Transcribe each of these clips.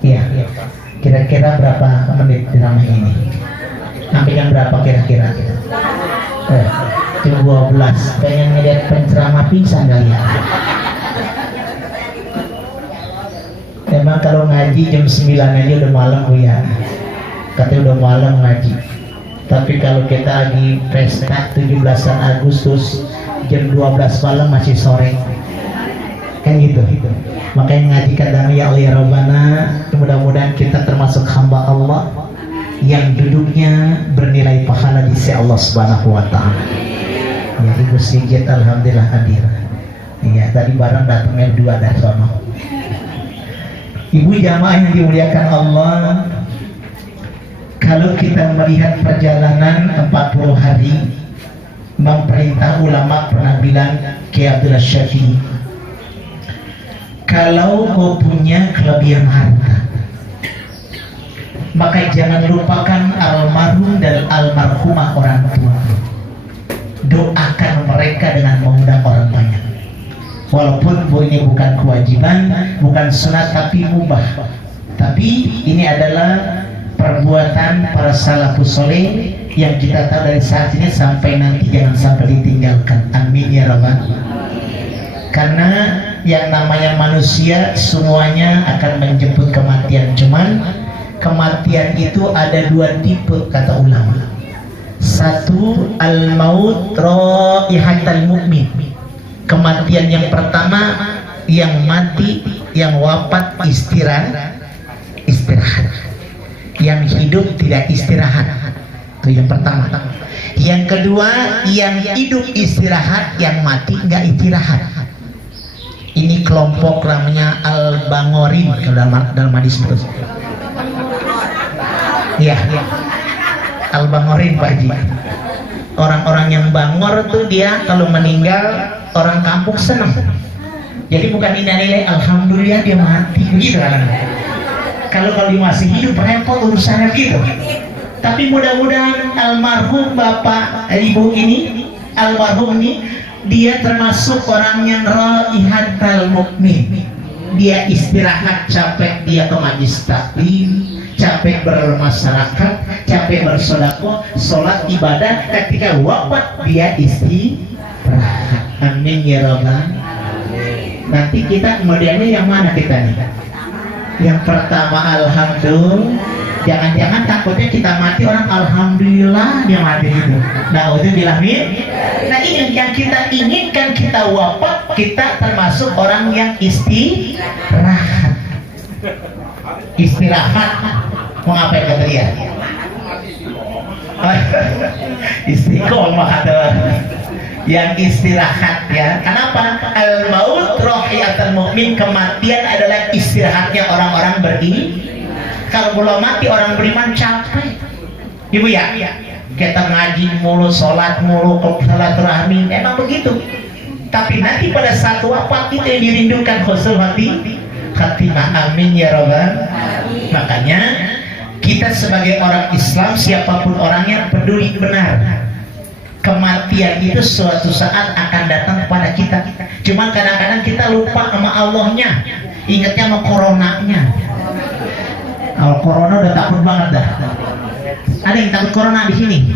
Iya. Kira-kira berapa menit drama ini? Sampai jam berapa kira-kira? 12. Pengen ngeliat penceramah pingsan kali ya. Emang kalau ngaji jam 9 aja udah malam Bu ya. Katanya udah malam ngaji. Tapi kalau kita lagi pesta 17-an Agustus jam 12 malam masih sore. Kan gitu. Makanya ngaji kadang ya Allah ya Rabbana, mudah-mudahan kita termasuk hamba Allah yang duduknya bernilai pahala di sisi Allah Subhanahu wa taala. Ya, Ibu Sigit alhamdulillah hadir. Iya, tadi bareng datangnya 2 dari sono. Ibu jamaah yang dimuliakan Allah, kalau kita melihat perjalanan 40 hari, memerintah ulama pernah bilang Kiai Abdullah Syafi'i, kalau mau punya kelebihan harta, maka jangan lupakan almarhum dan almarhumah orang tua. Doakan mereka dengan mengundang orang banyak. Walaupun ini bukan kewajiban, bukan sunat, tapi mubah. Tapi ini adalah perbuatan para salafus soleh yang kita tahu dari saat ini sampai nanti jangan sampai ditinggalkan. Amin ya rabbal. Karena yang namanya manusia semuanya akan menjemput kematian. Cuman kematian itu ada 2 tipe kata ulama. Satu, al-maut raihatal mu'min. Kematian yang pertama, yang mati, yang wafat istirahat. Yang hidup tidak istirahat. Itu yang pertama. Yang kedua, yang hidup istirahat, yang mati nggak istirahat. Ini kelompok namanya al-bangorin dalam hadis terus. Iya, al-bangorin Pak Haji. Orang-orang yang bangor tuh dia kalau meninggal orang kampung senang. Jadi bukan nilai alhamdulillah dia mati begitu kan. Kalau dia masih hidup repot urusannya gitu. Tapi mudah-mudahan almarhum bapak ibu ini, almarhum ini dia termasuk orang yang raihatal mukmin. Dia istirahat, capek dia ke majlis taklim, capek bermasyarakat, capek bersedekah, sholat ibadah, ketika wafat dia istirahat. Amin ya rabbal. Nanti kita modelnya yang mana kita nih? Yang pertama alhamdulillah. Jangan-jangan takutnya kita mati orang alhamdulillah dia mati gitu. Nah itu bilangin. Nah ini yang kita inginkan, kita wafat kita termasuk orang yang istirahat. Mau ngapain kata dia? Istiqomah ada yang istirahat ya. Kenapa? Al-maut rahiyatul mukmin, kematian adalah istirahatnya orang-orang beriman. Kalau belum mati orang beriman capek. Ibu ya, kita ngaji mulu, sholat mulu, silaturahmi, memang begitu. Tapi nanti pada saat wafat itu yang dirindukan husnul khatimah. Amin ya rabbal. Makanya kita sebagai orang Islam, siapapun orangnya, peduli benar. Kematian itu suatu saat akan datang kepada kita. Cuman kadang-kadang kita lupa sama Allahnya, ingatnya sama coronanya. Kalau corona udah takut banget dah. Ada yang takut corona di sini?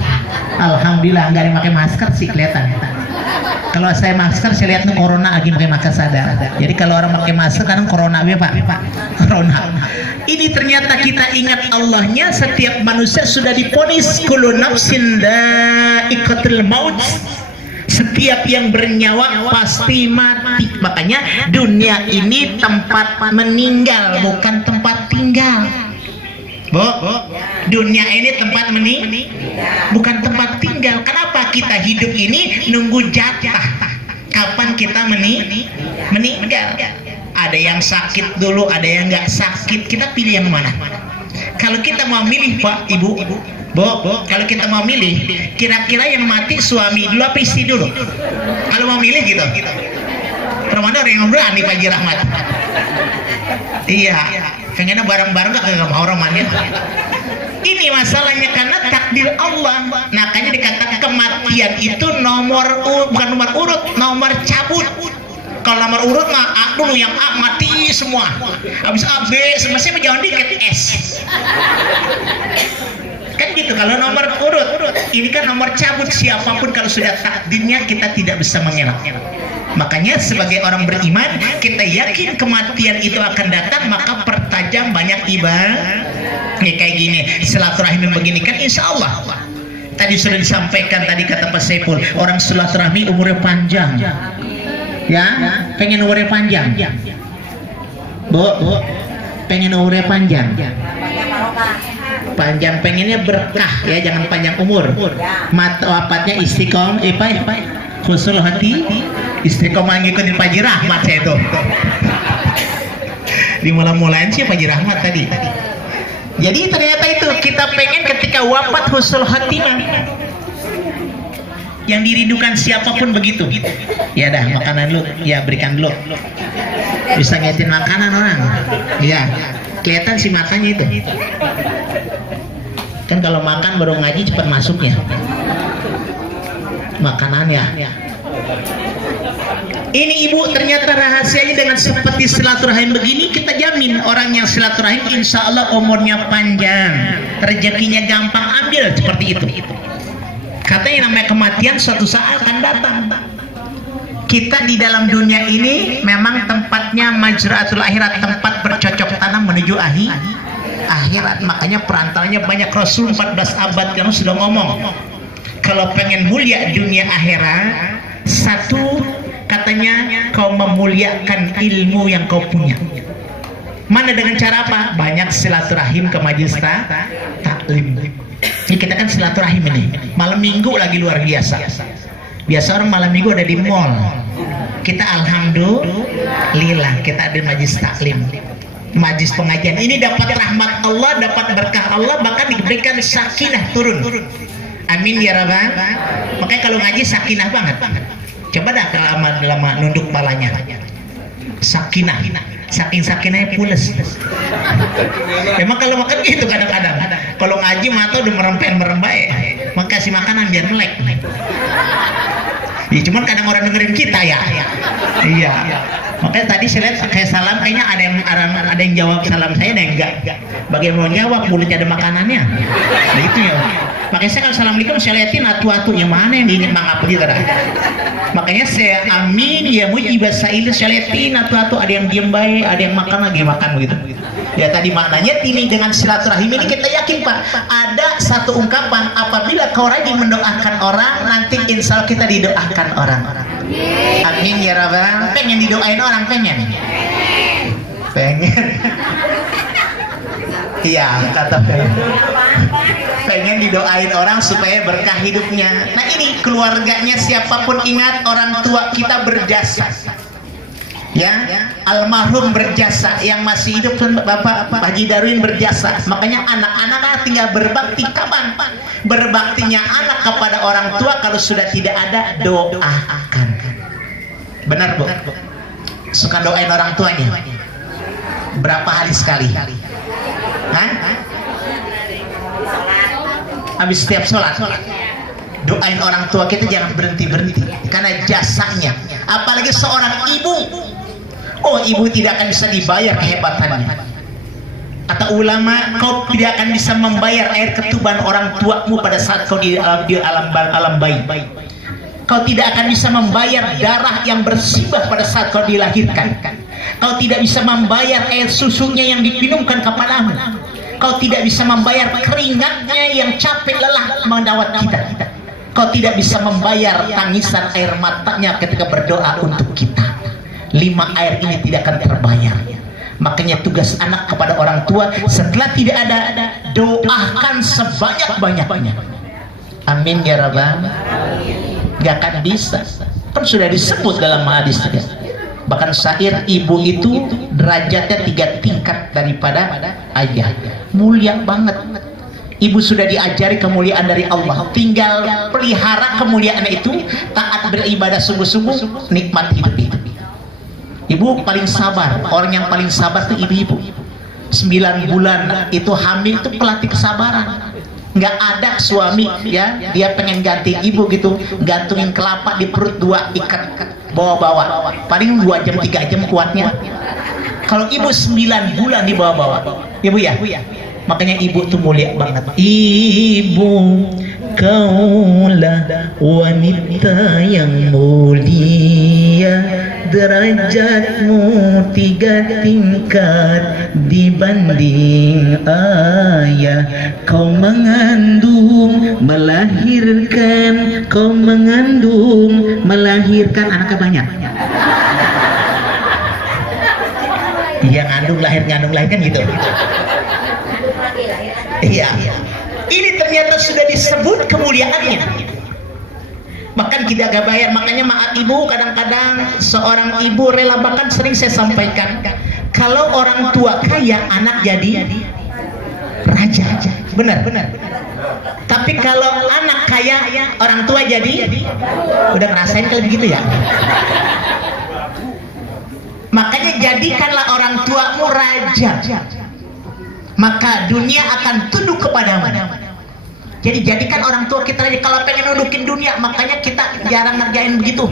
Alhamdulillah nggak ada yang pakai masker sih kelihatan. Kalau saya masker saya lihat nih corona lagi pakai masker ada. Jadi kalau orang pakai masker kadang corona ya Pak. Corona. Ini ternyata kita ingat Allahnya. Setiap manusia sudah divonis kullu nafsin dha'iqatul maut. Setiap yang bernyawa pasti mati. Makanya dunia ini tempat meninggal, bukan tempat tinggal. Bu, dunia ini tempat bukan tempat tinggal. Kenapa kita hidup ini nunggu jatah? Kapan kita meninggal? Ada yang sakit dulu, ada yang nggak sakit. Kita pilih yang mana? Kalau kita mau milih Pak, Ibu, Bu, kalau kita mau milih, kira-kira yang mati suami dulu apa istri dulu? Kalau mau milih gitu. Ramadan yang berani Pak Haji Rahmat. Iya, pengennya bareng-bareng gak mau Ramadan. Ini masalahnya karena takdir Allah. Makanya dikatakan kematian itu bukan nomor urut, nomor cabut. Kalau nomor urut mah A dulu, yang A mati semua. Habis A, B, semestinya menjauh dikit S. Kan gitu kalau nomor urut. Ini kan nomor cabut, siapapun kalau sudah takdirnya kita tidak bisa mengelak. Makanya sebagai orang beriman kita yakin kematian itu akan datang, maka pertajam banyak ibadah. Kayak gini, silaturahim begini kan insya Allah. Tadi sudah disampaikan tadi kata Pak Saiful, orang silaturahmi umurnya panjang. Ya, pengen umurnya panjang. Bu, pengen umurnya panjang. Panjang pengennya berkah ya, jangan panjang umur. Mata wafatnya istiqomah, husnul hati, istiqomah ngikutin Pak Haji Rahmat saya itu. Dimula-mulain sih Pak Haji Rahmat tadi. Jadi ternyata itu kita pengen ketika wafat husnul khatimah. Yang dirindukan siapapun begitu. Ya dah, makanan lu, ya berikan dulu. Bisa ngetin makanan orang. Iya, kelihatan sih makannya itu. Kan kalau makan baru ngaji cepat masuknya. Makanannya. Ini ibu ternyata rahasianya dengan seperti silaturahim begini, kita jamin orang yang silaturahim insya Allah umurnya panjang, rezekinya gampang ambil seperti itu. Katanya namanya kematian suatu saat akan datang. Kita di dalam dunia ini memang tempatnya majraatul akhirat, tempat bercocok tanam menuju akhirat. Makanya perantaranya banyak, Rasul 14 abad yang sudah ngomong kalau pengen mulia dunia akhirat, satu katanya kau memuliakan ilmu yang kau punya. Mana dengan cara apa? Banyak silaturahim ke majelis taklim. Ini kita kan silaturahim ini. Malam minggu lagi luar biasa. Biasa orang malam minggu ada di mall. Kita alhamdulillah kita ada majelis taklim, majelis pengajian. Ini dapat rahmat Allah, dapat berkah Allah, bahkan diberikan sakinah turun. Amin ya rabbal. Makanya kalau ngaji sakinah banget. Coba dah lama nunduk palanya. Sakinah. Saking sakinahnya pules. Memang kalau makan gitu kadang-kadang. Kalau ngaji mata udah merempai, maka kasih makanan biar melek. Ya cuman kadang orang dengerin kita ya. Iya. Makanya tadi saya lihat kayak salam, kayaknya ada yang jawab salam saya, ada yang enggak. Bagaimana jawab, mulutnya ada makanannya. Nah itu ya. Makanya saya kalau assalamualaikum saya liatin atu-atu yang mana yang diingat mangap gitu dah. Makanya saya amin ya mujibah sa'il, saya liatin atu-atu, ada yang diem baik, ada yang makan lagi makan begitu. Ya tadi maknanya ini dengan silaturahim ini kita yakin Pak, ada satu ungkapan, apabila kau rajin mendoakan orang, nanti insya Allah kita didoakan orang. Amin ya rabbal. Pengen didoain orang, pengen. Iya kata pengen didoain orang supaya berkah hidupnya. Nah ini keluarganya siapapun, ingat orang tua kita berjasa. Ya, almarhum berjasa, yang masih hidup Bapak Haji Darwin berjasa. Makanya anak-anak tinggal berbakti. Kapan? Berbaktinya anak kepada orang tua kalau sudah tidak ada, doakan. Benar Bu? Suka doain orang tuanya? Berapa hari sekali? Hah? Habis setiap sholat doain orang tua kita, jangan berhenti karena jasanya. Apalagi seorang ibu, oh ibu tidak akan bisa dibayar kehebatannya. Kata ulama, kau tidak akan bisa membayar air ketuban orang tuamu pada saat kau di alam bayi. Kau tidak akan bisa membayar darah yang bersimbah pada saat kau dilahirkan. Kau tidak bisa membayar air susunya yang dipinumkan kepadamu. Kau tidak bisa membayar keringatnya yang capek lelah merawat kita. Kau tidak bisa membayar tangisan air matanya ketika berdoa untuk kita. 5 air ini tidak akan terbayar. Makanya tugas anak kepada orang tua, setelah tidak ada, doakan sebanyak-banyaknya. Amin ya rabbal. Gak akan bisa. Kan sudah disebut dalam hadis ya. Bahkan syair, ibu itu derajatnya 3 tingkat daripada ayah. Mulia banget. Ibu sudah diajari kemuliaan dari Allah, tinggal pelihara kemuliaan itu, taat beribadah sungguh-sungguh, nikmat hidup itu. Ibu paling sabar. Orang yang paling sabar itu ibu-ibu. 9 bulan itu hamil itu pelatih kesabaran. Nggak ada suami ya dia pengen ganti ibu gitu, gantungin kelapa di perut 2, ikat bawa-bawa paling 2 jam 3 jam kuatnya. Kalau ibu 9 bulan dibawa-bawa ibu ya, makanya ibu tuh mulia banget. Ibu kaulah wanita yang mulia, derajatmu 3 tingkat dibanding ayah. Kau mengandung melahirkan, kau mengandung melahirkan, anaknya banyak. Iya, ngandung lahir kan gitu. Iya. Ini ternyata sudah disebut kemuliaannya. Bahkan kita gak bayar. Makanya maaf ibu, kadang-kadang seorang ibu rela, bahkan sering saya sampaikan, kalau orang tua kaya anak jadi raja. Benar. Tapi kalau anak kaya orang tua jadi, udah ngerasain kalau begitu ya. Makanya jadikanlah orang tuamu raja, maka dunia akan tunduk kepadamu. Jadi jadikan orang tua kita aja. Kalau pengen nudukin dunia, makanya kita jarang ngerjain begitu.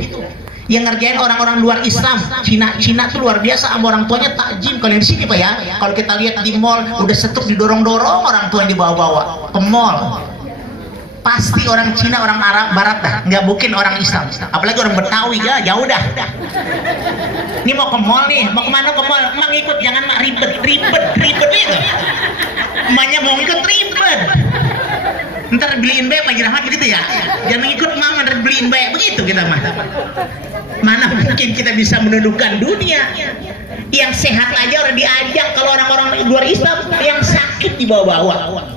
Yang ngerjain orang-orang luar Islam, Cina tuh luar biasa sama orang tuanya takjim. Kalau di sini Pak ya, kalau kita lihat di mall udah setuk didorong-dorong orang tua dibawa-bawa ke mall. Pasti orang Cina, orang Arab Barat dah, nggak mungkin orang Islam. Apalagi orang Betawi ya, jauh dah. Ini mau ke mall nih, mau kemana ke mall? Emang ikut, jangan mak ribet itu. Emaknya mau ikut ribet. Ntar beliin baik Pak Rahmat begitu ya. Jangan ikut mang, ntar beliin baik begitu kita mah. Mana mungkin kita bisa menundukkan dunia. Yang sehat aja orang diajak, kalau orang-orang luar Islam yang sakit dibawa-bawa.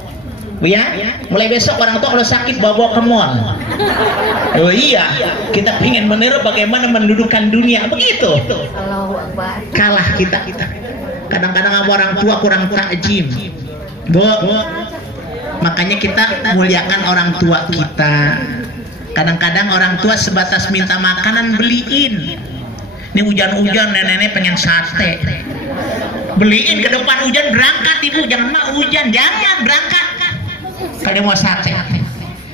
Bu ya, mulai besok orang tua kalau sakit bawa ke mall. Oh iya, kita ingin meniru bagaimana mendudukan dunia begitu. Kalah kita. Kadang-kadang sama orang tua kurang takjim. Bu, makanya kita muliakan orang tua kita. Kadang-kadang orang tua sebatas minta makanan beliin. Ini hujan-hujan, nenek-nenek pengen sate. Beliin ke depan hujan, berangkat ibu. Jangan mah hujan, jangan berangkat. Kalau mau sate,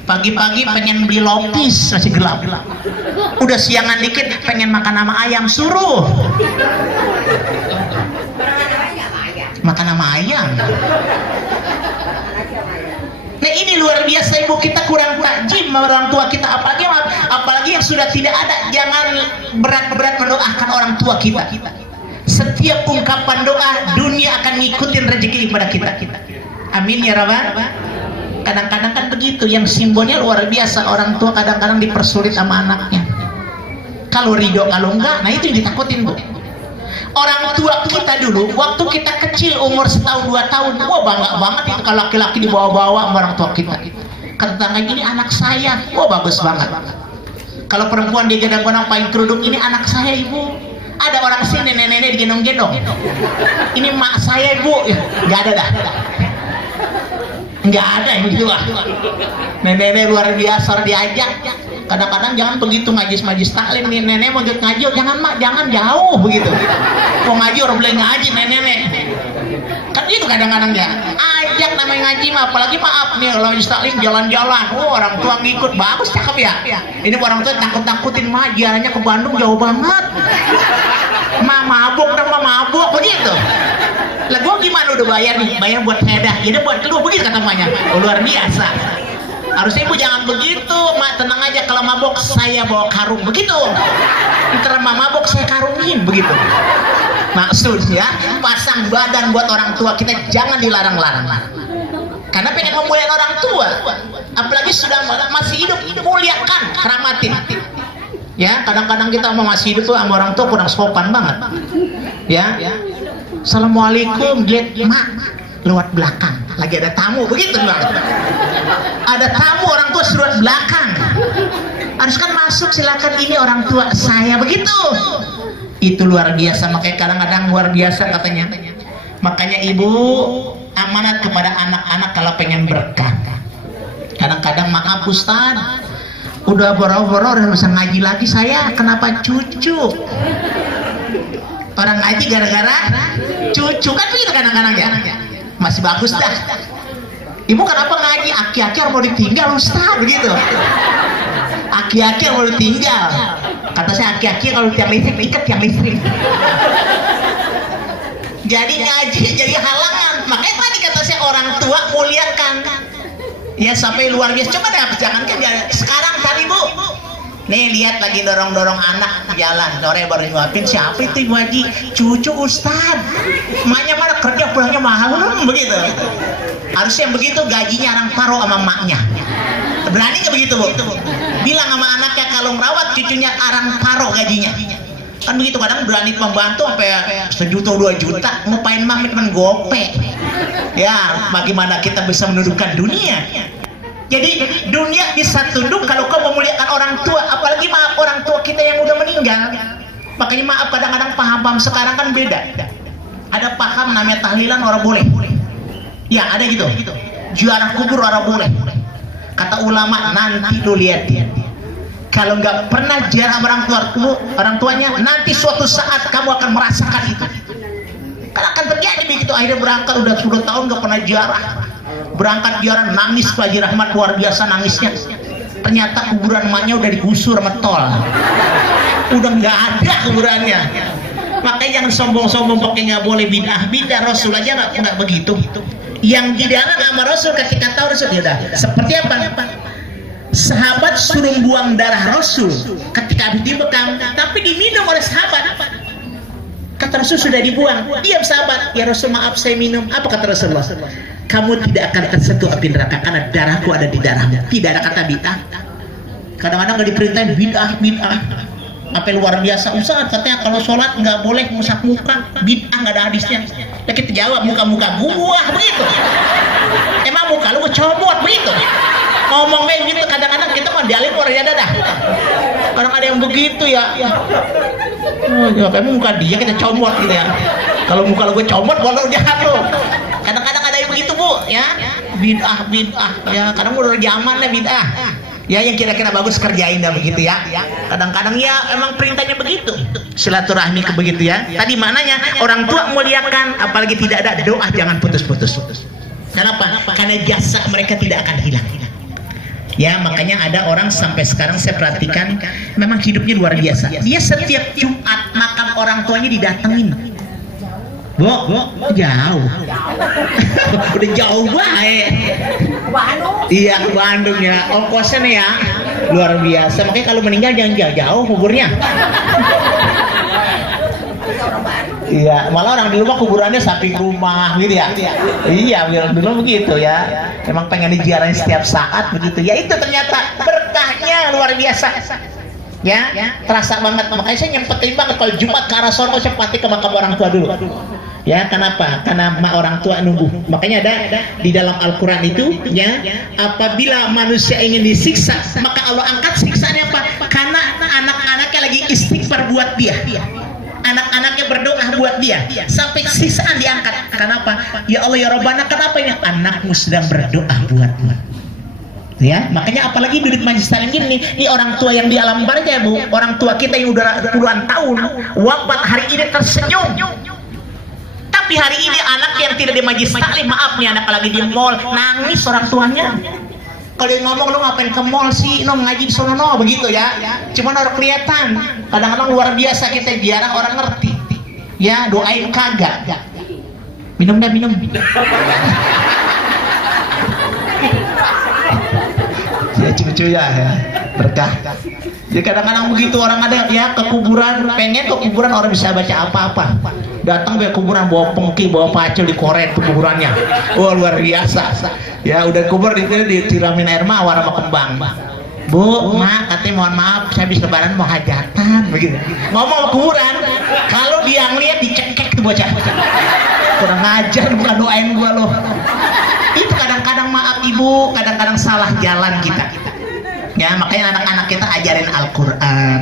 pagi-pagi pengen beli lopis masih gelap. Udah siangan dikit pengen makan sama ayam, suruh makan sama ayam. Nah ini luar biasa ibu, kita kurang takjim orang tua kita, apalagi yang sudah tidak ada. Jangan berat-berat mendoakan orang tua kita. Setiap ungkapan doa dunia akan ngikutin rezeki kepada kita. Amin ya rabbal. Kadang-kadang kan begitu, yang simbolnya luar biasa. Orang tua kadang-kadang dipersulit sama anaknya. Kalau ridho, kalau enggak, nah itu yang ditakutin bu. Orang tua kita dulu, waktu kita kecil umur 1 tahun 2 tahun, wah bangga banget itu kalau laki-laki dibawa-bawa sama orang tua kita. Kata ini anak saya, wah bagus banget. Kalau perempuan dia gendong-gendong pakai kerudung, ini anak saya ibu. Ada orang sini nenek-nenek digendong-gendong, ini mak saya ibu. Nggak ada dah. Nggak ada yang gitu lah. Nenek luar biasa diajak. Kadang-kadang jangan begitu ngajis-majis taklim nih, nenek mau ngaji, jangan mak, jangan jauh begitu. Mau ngaji orang boleh ngaji nenek. Kan itu kadang-kadang ya. Ajak namanya ngaji mah, apalagi maaf nih kalau majlis taklim jalan-jalan, orang tua ngikut, bagus cakep ya. Ini orang tua takut-takutin mah, jalannya ke Bandung jauh banget. Mabuk begitu. Lah gua gimana udah bayar nih, bayar buat sedah, jadi buat lu begitu kata emaknya. Luar biasa. Harusnya ibu jangan begitu, mak tenang aja, kalau mabok saya bawa karung begitu. Ntar mabok saya karungin begitu. Maksudnya pasang badan buat orang tua kita jangan dilarang-larang. Karena pengen memuliakan orang tua, apalagi sudah masih hidup, muliakan, keramatin. Ya, kadang-kadang kita mau masih hidup tuh sama orang tua kurang sopan banget. Ya. Assalamualaikum, lihat mak lewat belakang, lagi ada tamu begitu banget. Ada tamu orang tua lewat belakang, harus kan masuk, silakan ini orang tua saya begitu. Itu luar biasa, makanya kadang-kadang luar biasa katanya. Makanya ibu amanat kepada anak-anak kalau pengen berkah. Kadang-kadang maaf Ustaz, udah boro-boro udah bisa ngaji lagi saya, kenapa cucu? Orang ngaji gara-gara cucu kan begitu kadang-kadang ya. Masih bagus dah. Ibu kenapa ngaji? Aki-aki mau ditinggal Ustaz begitu. Aki-aki yang baru tinggal. Kata saya aki-aki kalau tiang listrik ikat tiang listrik. Jadi ngaji jadi halangan. Makanya tadi kata saya orang tua muliakan. Ya sampai luar biasa. Coba deh jangan kan sekarang tadi Bu. Nih lihat lagi dorong-dorong anak jalan, sore baru nyuapin siapa itu Ibu Haji? Cucu Ustad. Emaknya mana kerja pulangnya mahal begitu. Harusnya yang begitu gajinya orang taruh sama emaknya. Berani nggak begitu Bu? Bilang sama anaknya kalau merawat cucunya orang taruh gajinya. Kan begitu kadang berani membantu sampai 1 juta 2 juta ngupain mamit menggopek. Ya bagaimana kita bisa menundukkan dunia? Jadi dunia bisa tunduk kalau kau memuliakan orang tua, apalagi maaf orang tua kita yang udah meninggal. Makanya maaf kadang-kadang paham sekarang kan beda. Ada paham namanya tahlilan orang boleh. Ya ada gitu. Ziarah kubur orang boleh. Kata ulama nanti lu lihat kalau nggak pernah ziarah orang tuanya, nanti suatu saat kamu akan merasakan itu. Kan akan terjadi begitu akhirnya berangkat udah 10 tahun nggak pernah ziarah. Berangkat ziarah nangis Pak Haji Rahmat luar biasa nangisnya. Ternyata kuburan emaknya udah digusur sama tol. Udah nggak ada kuburannya. Makanya jangan sombong-sombong pakai nggak boleh bid'ah Rasul aja nggak begitu. Yang dilarang sama Rasul ketika tahu Rasul ya udah. Seperti apa? Sahabat suruh buang darah Rasul ketika habis dibekam, tapi diminum oleh sahabat. Kata Rasul sudah dibuang. Diam sahabat. Ya Rasul maaf saya minum. Apa kata Rasulullah? Kamu tidak akan tersentuh api neraka karena darahku ada di darahmu. Tidak ada kata bid'ah. Kadang-kadang nggak diperintahin bid'ah. Apa luar biasa Ustaz katanya kalau sholat nggak boleh ngusap muka, bid'ah nggak ada hadisnya. Ya kita jawab muka-muka gua begitu. Emang muka lu kecomot begitu. Ngomong begitu kadang-kadang kita mau dialih orang ya dah. Kadang ada yang begitu ya. Oh, ya kayak muka dia kita comot gitu ya. Kalau muka lu comot walau jahat lu. Kadang-kadang ada yang begitu Bu ya. Bid'ah ya kadang udah zaman lah bid'ah. Ya yang kira-kira bagus kerjain dah begitu ya. Kadang-kadang ya emang perintahnya begitu. Silaturahmi ke begitu ya. Tadi mananya orang tua muliakan, apalagi tidak ada doa jangan putus-putus. Kenapa? Karena jasa mereka tidak akan hilang. Ya makanya ada orang sampai sekarang saya perhatikan memang hidupnya luar biasa. Dia setiap Jumat makam orang tuanya didatengin. Bu, jauh. Udah jauh banget. Iya ke Bandung ya. Ongkosnya ya luar biasa. Makanya kalau meninggal jangan jauh-jauh kuburnya. Iya, malah orang di rumah kuburannya samping rumah gitu ya. Iya, biar dulu begitu ya. Emang pengen diziarahin setiap saat begitu. Ya itu ternyata berkahnya luar biasa. Ya, terasa banget. Makanya saya nyempetin banget kalau Jumat ke arah sono saya pasti ke makam orang tua dulu. Ya, kenapa? Karena orang tua nunggu. Makanya ada di dalam Al-Quran itu ya, apabila manusia ingin disiksa, maka Allah angkat siksanya apa? Karena anak-anaknya lagi istighfar buat dia. Anak-anaknya berdoa buat dia sampai siksaan diangkat. Kenapa? Ya Allah ya Rabbana, kenapa ini? Anakmu sedang berdoa buatmu. Ya, makanya apalagi duduk majlis taklim gini, ini orang tua yang di alam barzah Bu, orang tua kita yang udah puluhan tahun wafat hari ini tersenyum. Tapi hari ini anak yang tidak di majlis taklim, maaf nih anak lagi di mall nangis orang tuanya. Kalau dia ngomong lu ngapain ke mall sih, no ngaji di sono no begitu ya. Cuman orang kelihatan. Kadang-kadang luar biasa kita jarang orang ngerti. Ya doain kagak. Minum dah minum. Ya cucu ya berkah. Jadi kadang-kadang begitu orang ada ya ke kuburan, pengen ke kuburan orang bisa baca apa-apa. Datang ke kuburan bawa pengki, bawa pacul dikorek ke kuburannya. Wah luar biasa. Ya udah kubur ditiramin air mawar sama kembang. Bu, mak, katanya mohon maaf, saya habis lebaran mau hajatan begitu. Ngomong kuburan, kalau dia ngeliat dicekek tuh bocah. Kurang ajar, bukan doain gua loh. Itu kadang-kadang maaf ibu, kadang-kadang salah jalan kita. Ya makanya anak-anak kita ajarin Al-Quran.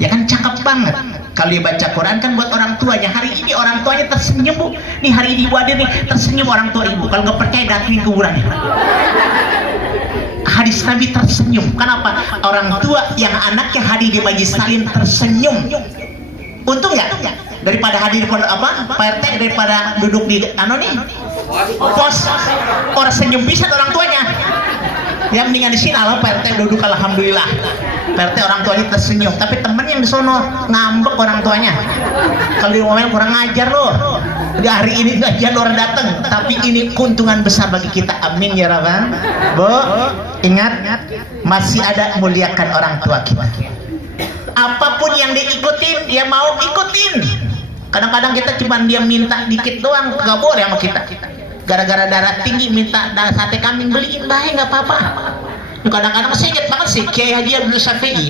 Ya kan cakep banget. Kalau dia baca Quran kan buat orang tuanya. Hari ini orang tuanya tersenyum Bu. Nih hari ini ibu ada nih tersenyum orang tua ibu. Kalau nggak percaya datangin kuburannya. Hadis Nabi tersenyum. Kenapa? Orang tua yang anaknya hadir di majlis taklim tersenyum. Untung nggak? Daripada hadir apa? Pak RT daripada duduk di nih pos orang senyum bisa orang tuanya. Ya mendingan di sini Pak RT duduk alhamdulillah. PRT orang tuanya tersenyum, tapi temen yang di sono ngambek orang tuanya. Kalau di momen kurang ngajar loh. Di hari ini gajian orang datang, tapi ini keuntungan besar bagi kita. Amin ya Rabbal. Bu, ingat masih ada muliakan orang tua kita. Apapun yang diikutin, dia mau ikutin. Kadang-kadang kita cuma dia minta dikit doang, nggak boleh sama kita. Gara-gara darah tinggi minta sate kambing, beliin baik, nggak apa-apa. Kadang-kadang saya ingat banget sih Kiai Haji Abdul Syafi'i,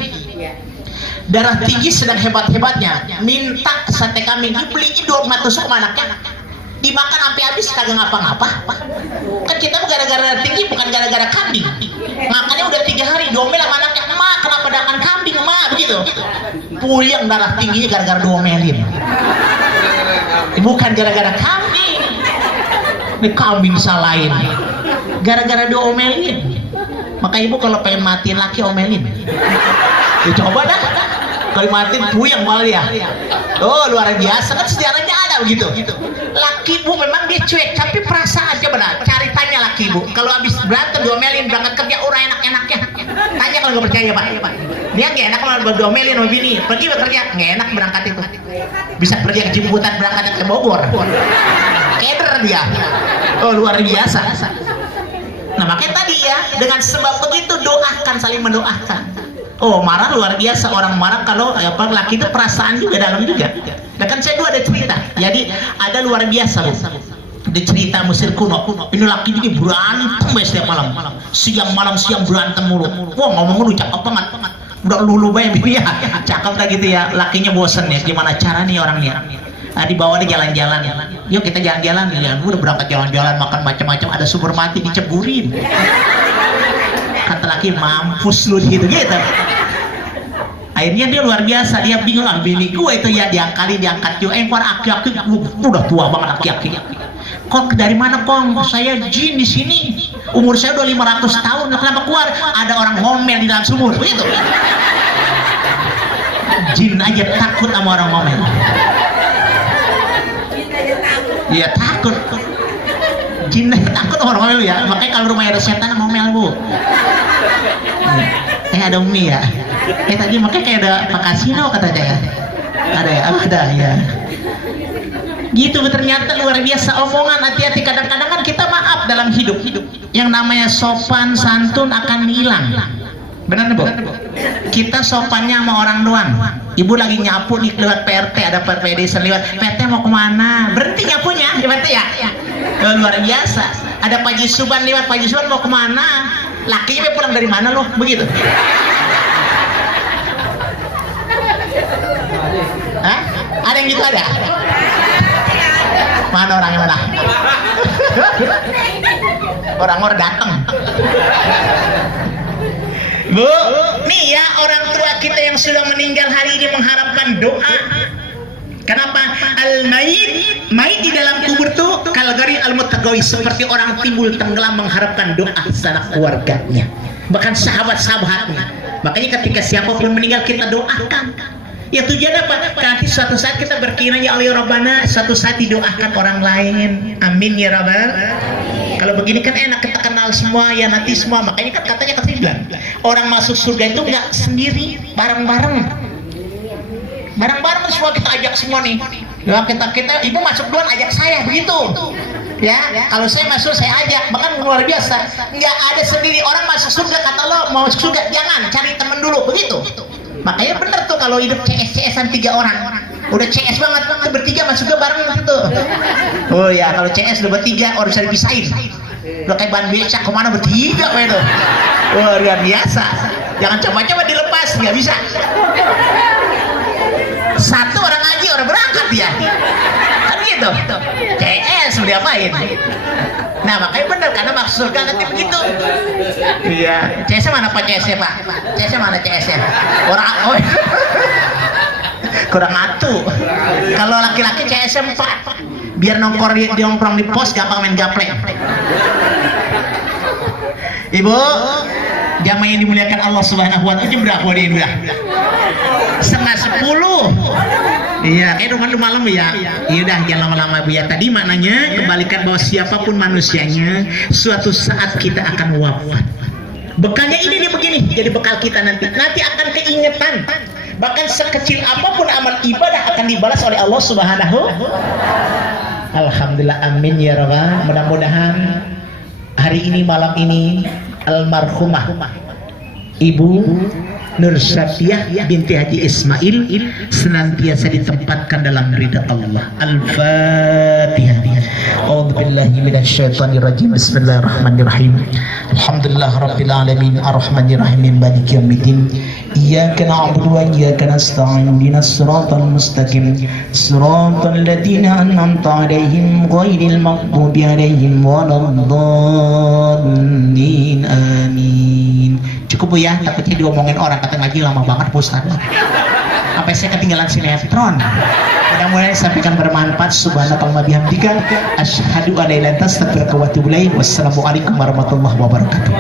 darah tinggi sedang hebat-hebatnya, minta sate kambing dibeliin 2 tusuk sama anaknya, dimakan sampai habis kagak ngapa-ngapa. Kan kita gara-gara darah tinggi, bukan gara-gara kambing. Makannya udah 3 hari domel sama anaknya, emak kenapa makan kambing emak, begitu. Puyeng darah tingginya gara-gara domelin, bukan gara-gara kambing. Ini kambing salahin gara-gara diomelin. Maka ibu kalau pengen matiin laki omelin, ya coba dah. Kalau matiin puyeng malah dia. Oh luar biasa, kan sejarahnya ada begitu. Laki ibu memang dia cuek, tapi perasaan coba dah cari tanya laki ibu. Kalau habis berantem diomelin berangkat kerja orang enak-enaknya. Tanya kalau nggak percaya pak. Dia nggak enak kalau diomelin sama bini. Pergi bekerja nggak enak berangkat itu. Bisa pergi ke jemputan berangkat ke Bogor. Keder dia. Oh luar biasa. Nah makanya tadi ya, dengan sebab begitu doakan, saling mendoakan. Oh marah luar biasa, orang marah kalau laki itu perasaan juga dalam juga. Nah kan saya dulu ada cerita, jadi ada luar biasa loh. Di cerita Mesir kuno, ini laki ini berantem setiap malam, siang malam siang berantem mulu. Wah ngomong lu cakep banget, udah lulu banget ya, cakep dah gitu ya. Lakinya bosen ya, gimana cara nih orangnya? Nah, dibawa dia jalan-jalan, yuk kita jalan-jalan ya. Udah berangkat jalan-jalan, makan macam-macam, ada sumber mati diceburin. Kata laki mampus lu gitu. Akhirnya dia luar biasa, dia bingung, bini gue itu ya diangkat juga, keluar aki-aki, udah tua banget aki-aki. Kok dari mana kong? Saya jin di sini, umur saya udah 500 tahun, kenapa keluar? Ada orang ngomel di dalam sumur, begitu. Jin aja takut sama orang ngomel. Iya takut, jin takut orang ngomel ya. Makanya kalau rumahnya ada setan ngomel bu. Ada Umi ya. Tadi makanya kayak ada Pak Kasino kata saya. Ada ya, ada ya. Gitu ternyata luar biasa omongan. Hati-hati, kadang-kadang kan kita maaf dalam hidup. Yang namanya sopan santun akan hilang. Benar bu? Kita sopannya sama orang doang. Ibu lagi nyapu nih lewat PRT, ada PRT desa lewat, PRT mau kemana? Berhenti nyapunya, PRT ya? Luar biasa. Ada Pak Jisuban lewat, Pak Jisuban mau kemana? Lakinya pulang dari mana loh? Begitu. Hah? Ada yang gitu ada? Mana orangnya mana? Orang-orang datang. Bu, nih ya orang tua kita yang sudah meninggal hari ini mengharapkan doa. Kenapa? Mayit di dalam kubur tuh kalgari al-mutagawi, seperti orang timbul tenggelam mengharapkan doa sanak keluarganya, bahkan sahabat-sahabatnya. Makanya ketika siapapun meninggal kita doakan. Ya tujuan apa? Nanti suatu saat kita berkira ya Allah ya Rabbana, suatu saat didoakan orang lain. Amin ya Rabbal. Kalau begini kan enak, kita kenal semua ya, nanti semua. Makanya kan katanya bilang orang masuk surga itu nggak sendiri, bareng-bareng. Bareng-bareng semua kita ajak semua nih. Ya, kita ibu masuk duluan ajak saya begitu. Ya, kalau saya masuk saya ajak, bahkan luar biasa. Nggak ada sendiri orang masuk surga, kata lo mau masuk surga jangan cari temen dulu begitu. Makanya bener tuh kalau hidup CS-an 3 orang, udah CS banget, bertiga masuk ke bareng gitu. Oh ya kalau CS udah bertiga, orang bisa dipisahin. Udah kayak ban becak kemana bertiga kayak itu. Wah luar biasa. Jangan coba-coba dilepas, nggak bisa. Satu orang ngaji, orang berangkat dia. Kan gitu. CS mau diapain? Nah makanya bener, karena maksud surga nanti begitu. Iya. CS mana Pak CS-nya Pak? CS mana CS-nya? Orang kurang atu. Kalau laki-laki CS-nya 4, biar nongkrong di pos gampang main gaplek. Ibu, jamaah yang dimuliakan Allah Subhanahu wa Ta'ala, jam berapa dia udah? 9:30. Iya, udah malam ya. Iya udah jangan lama-lama Bu ya. Tadi maknanya kembalikan bahwa siapapun manusianya, suatu saat kita akan wafat. Bekalnya ini dia begini, jadi bekal kita nanti akan keingetan. Bahkan sekecil apapun amal ibadah akan dibalas oleh Allah Subhanahu. Alhamdulillah, amin ya rabbal. Mudah-mudahan hari ini, malam ini, almarhumah Ibu Nur Safiah binti Haji Ismail senantiasa ditempatkan dalam ridha Allah. Al-Fatihah. A'udzubillahi minasyaitonir rajim. Bismillahirrahmanirrahim. Alhamdulillah rabbil alamin arrahmanir rahim maliki yaumiddin. Iyyaka na'budu wa iyyaka nasta'in ihdinas siratal mustaqim siratal ladzina an'amta 'alaihim ghairil maghdubi 'alaihim waladdallin. Amin. Cukup Bu ya, takutnya diomongin orang, kata ngaji lama banget Bu Ustaz. Sampai saya ketinggalan sinetron. Mudah-mudahan sampaikan bermanfaat. Subhanakallahumma bihamdika asyhadu an la ilaha illa anta astaghfiruka wa atubu ilaik. Wassalamualaikum warahmatullahi wabarakatuh.